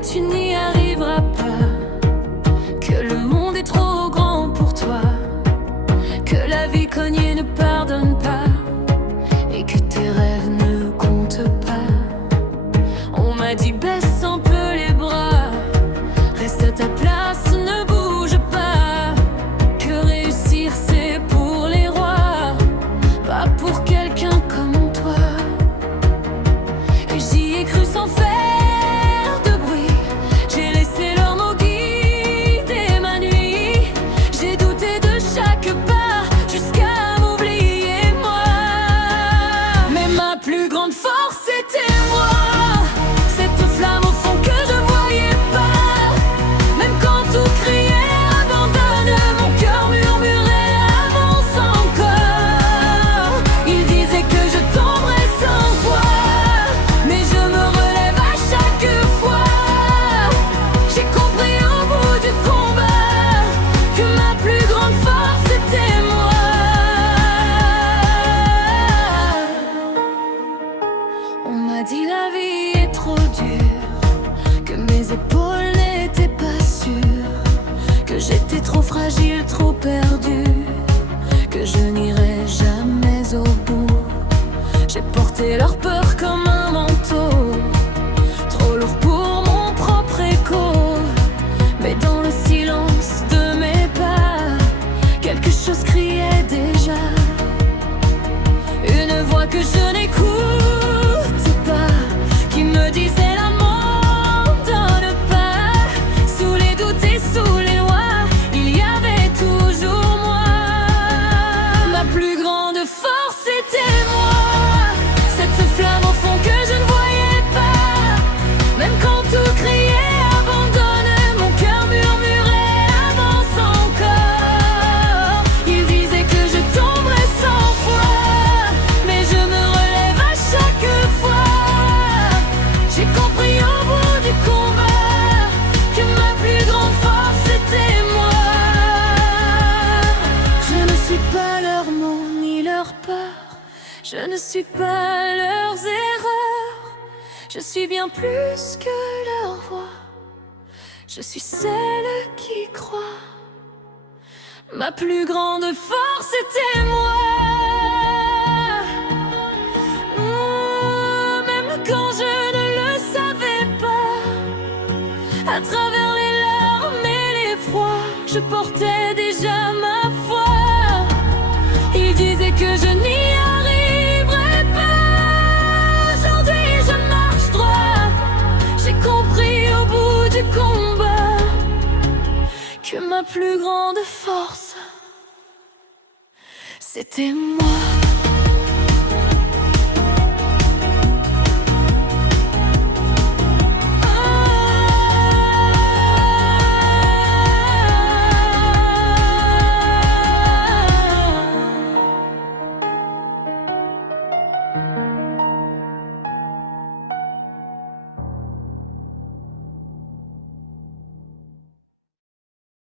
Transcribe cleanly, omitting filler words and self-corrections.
et tu n'y arriveras pas, que le monde est trop grand pour toi, que la vie cognée ne pardonne pas et que tes rêves ne comptent pas. On m'a dit baisse un peu les bras, reste à ta place, ne bouge pas, que réussir c'est pour les rois, pas pour quelqu'un comme toi. Et j'y ai cru sans faire de bruit, j'ai laissé leurs mots guider ma nuit, j'ai douté de chaque pas jusqu'à m'oublier moi. Mais ma plus grande force c'était moi, cette flamme au fond que je voyais pas. Même quand tout criait abandonne, mon cœur murmurait avance encore. Il disait que je tomberais sans foi, mais je me relève à chaque fois. J'ai compris au bout du combat que ma plus grande force c'était moi. On m'a dit la vie est trop dure, que mes épaules n'étaient pas sûres, que j'étais trop fragile, trop perdue, que je n'irais jamais au bout. J'ai porté leur peur comme un manteau, trop lourd pour mon propre écho. Mais dans le silence de mes pas, quelque chose criait déjà, une voix que je n'écoute pas, qui me disait n'abandonne pas. Sous les doutes et sous les lois, il y avait toujours moi. Ma plus grande force c'était moi, cette flamme au fond que je ne voyais pas. Même quand tout criait abandonne, mon cœur murmurait avance encore. Il disait que je tomberais sans foi, mais je me relève à chaque fois. J'ai compris au bout du combat que ma plus grande force c'était moi. Je ne suis pas leur nom ni leur peur, je ne suis pas leurs erreurs, je suis bien plus que leur voix, je suis celle qui croit. Ma plus grande force c'était moi. Même quand je ne le savais pas, à travers les larmes et l'effroi, je portais déjà ma foi. Il disait que je n'y arriverais pas. Aujourd'hui je marche droit, j'ai compris au bout du combat que ma plus grande force c'était moi.